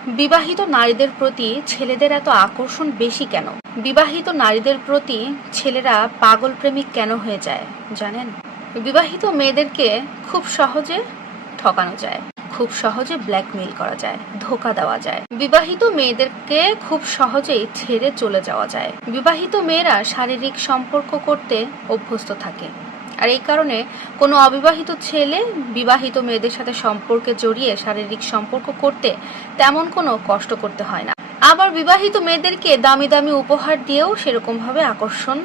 বিবাহিত নারীদের প্রতি ছেলেদের এত আকর্ষণ বেশি কেন? বিবাহিত নারীদের প্রতি ছেলেরা পাগল প্রেমিক কেন হয়ে যায় জানেন? বিবাহিত মেয়েদেরকে খুব সহজে ঠকানো যায়, খুব সহজে ব্ল্যাকমেইল করা যায়, ধোকা দেওয়া যায়। বিবাহিত মেয়েদেরকে খুব সহজেই ছেড়ে চলে যাওয়া যায়। বিবাহিত মেয়েরা শারীরিক সম্পর্ক করতে অভ্যস্ত থাকে, আর এই কারণে কোনো অবিবাহিত ছেলে বিবাহিত মেয়েদের সাথে সম্পর্কে জড়িয়ে শারীরিক সম্পর্ক করতে তেমন কোনো কষ্ট করতে হয় না। আবার বিবাহিত মেয়েদেরকে দামি দামি উপহার দিয়েও সেরকম ভাবে আকর্ষণ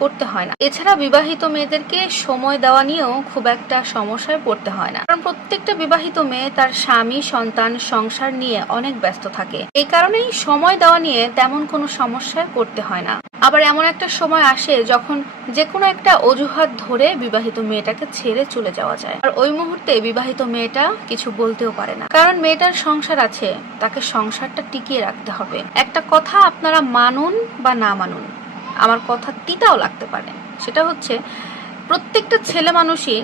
করতে হয় না। এছাড়া বিবাহিত মেয়েদেরকে সময় দেওয়া নিয়েও খুব একটা সমস্যায় পড়তে হয় না, কারণ প্রত্যেকটা বিবাহিত মেয়ে তার স্বামী, সন্তান, সংসার নিয়ে অনেক ব্যস্ত থাকে। এই কারণেই সময় দেওয়া নিয়ে তেমন কোনো সমস্যায় পড়তে হয় না। আবার এমন একটা সময় আসে যখন যে কোনো একটা অজুহাত ধরে বিবাহিত মেয়েটাকে ছেড়ে চলে যাওয়া যায়, আর ওই মুহূর্তে বিবাহিত মেয়েটা কিছু বলতেও পারে না, কারণ মেয়েটার সংসার আছে, তাকে সংসারটা টিকিয়ে রাখতে হবে। একটা কথা আপনারা মানুন বা না মানুন, আমার কথা তিতাও লাগতে পারে, সেটা হচ্ছে প্রত্যেকটা ছেলে মানুষই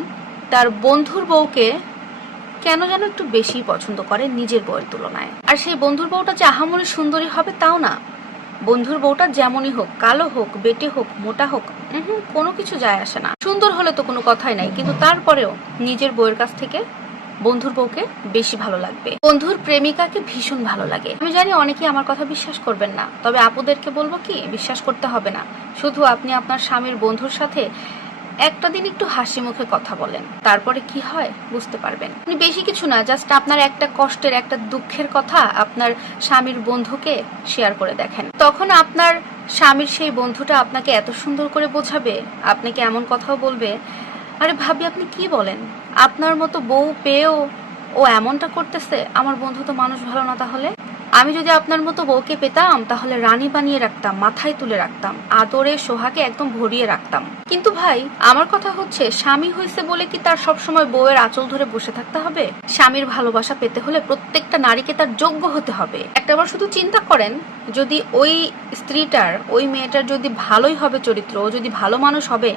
তার বন্ধুর বউকে কেন যেন একটু বেশি পছন্দ করে নিজের বউয়ের তুলনায়। আর সেই বন্ধুর বউটা যে আহামরি সুন্দরী হবে তাও না, বন্ধুর বউটা যেমনই হোক, কালো হোক, বেটে হোক, মোটা হোক, কোনো কিছু যায় আসে না। সুন্দর হলে তো কোনো কথাই নাই, কিন্তু তারপরেও নিজের বউয়ের কাছ থেকে বন্ধুর বউকে বেশি ভালো লাগবে, বন্ধুর প্রেমিকাকে ভীষণ ভালো লাগে। আমি জানি অনেকেই আমার কথা বিশ্বাস করবেন না, তবে আপুদেরকে বলবো কি, বিশ্বাস করতে হবে না। শুধু আপনি আপনার স্বামীর বন্ধুর সাথে একটা দিন একটু হাসি মুখে কথা বলেন, তারপরে কি হয় বুঝতে পারবেন। আপনি বেশি কিছু না, জাস্ট আপনার একটা কষ্টের, একটা দুঃখের কথা আপনার স্বামীর বন্ধুকে শেয়ার করে দেখেন, তখন আপনার স্বামীর সেই বন্ধুটা আপনাকে এত সুন্দর করে বোঝাবে, আপনাকে এমন কথাও বলবে, আরে ভাবি আপনি কি বলেন, আপনার মতো বউ পেয়েও ও এমনটা করতেছে, আমার বন্ধু তো মানুষ ভালো না। তাহলে আমি যদি আপনার মতো বউকে পেতাম তাহলে রানী বানিয়ে রাখতাম, মাথায় তুলে রাখতাম, আদরে সোহাগে একদম ভরিয়ে রাখতাম। কিন্তু ভাই আমার কথা হচ্ছে, স্বামী হয়েছে বলে কি তার সবসময় বউয়ের আঁচল ধরে বসে থাকতে হবে? স্বামীর ভালোবাসা পেতে হলে প্রত্যেকটা নারীকে তার যোগ্য হতে হবে। একটাবার শুধু চিন্তা করেন, যদি ওই স্ত্রীটার, ওই মেয়েটার যদি ভালোই হবে চরিত্র, ও যদি ভালো মানুষ হবে,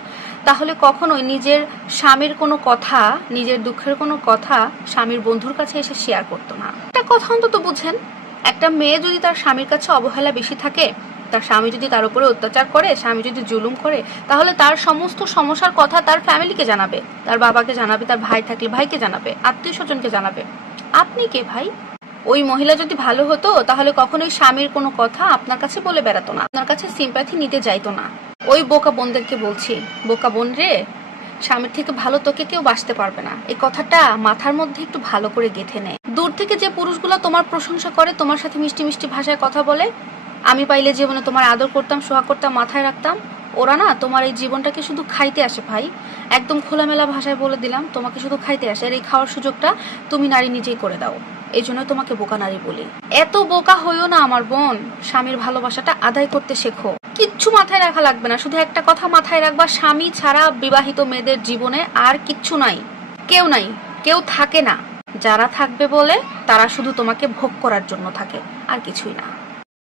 তাহলে কখনোই নিজের স্বামীর কোনো কথা, নিজের দুঃখের কোনো কথা স্বামীর বন্ধুর কাছে এসে শেয়ার করতো না। একটা কথা অন্তত বুঝেন, একটা মেয়ে যদি তার স্বামীর কাছে অবহেলা বেশি থাকে, তার স্বামী যদি তার উপরে অত্যাচার করে, স্বামী যদি জুলুম করে, তাহলে তার সমস্ত সমস্যার কথা তার ফ্যামিলিকে জানাবে, তার বাবাকে জানাবে, তার ভাই থাকলে ভাইকে জানাবে, আত্মীয় স্বজনকে জানাবে। আপনি কে ভাই? ওই মহিলা যদি ভালো হতো তাহলে কখনোই স্বামীর কোনো কথা আপনার কাছে বলে বেড়াতো না, আপনার কাছে সিম্প্যাথি নিতে যাইতো না। ওই বোকা বোনদেরকে বলছি, বোকা বোন রে, স্বামীর থেকে ভালো তোকে কেউ বাসতে পারবে না, এই কথাটা মাথার মধ্যে একটু ভালো করে গেঁথে নেয়। দূর থেকে যে পুরুষগুলো তোমার প্রশংসা করে, তোমার সাথে মিষ্টি মিষ্টি ভাষায় কথা বলে, আমি পাইলে জীবনে তোমার আদর করতাম, সোহাগ করতাম, মাথায় রাখতাম, ওরা না তোমার এই জীবনটাকে শুধু খাইতে আসে ভাই। একদম খোলামেলা ভাষায় বলে দিলাম, তোমাকে শুধু খাইতে আসে, আর এই খাওয়ার সুযোগটা তুমি নারী নিজেই করে দাও। এই জন্য তোমাকে বোকা নারী বলি। এত বোকা হইও না আমার বোন, স্বামীর ভালোবাসাটা আদায় করতে শেখো। কিচ্ছু মাথায় রাখা লাগবে না, শুধু একটা কথা মাথায় রাখবা, স্বামী ছাড়া বিবাহিত মেয়েদের জীবনে আর কিচ্ছু নাই, কেউ নাই, কেউ থাকে না। যারা থাকবে বলে তারা শুধু তোমাকে ভোগ করার জন্য থাকে, আর কিছুই না।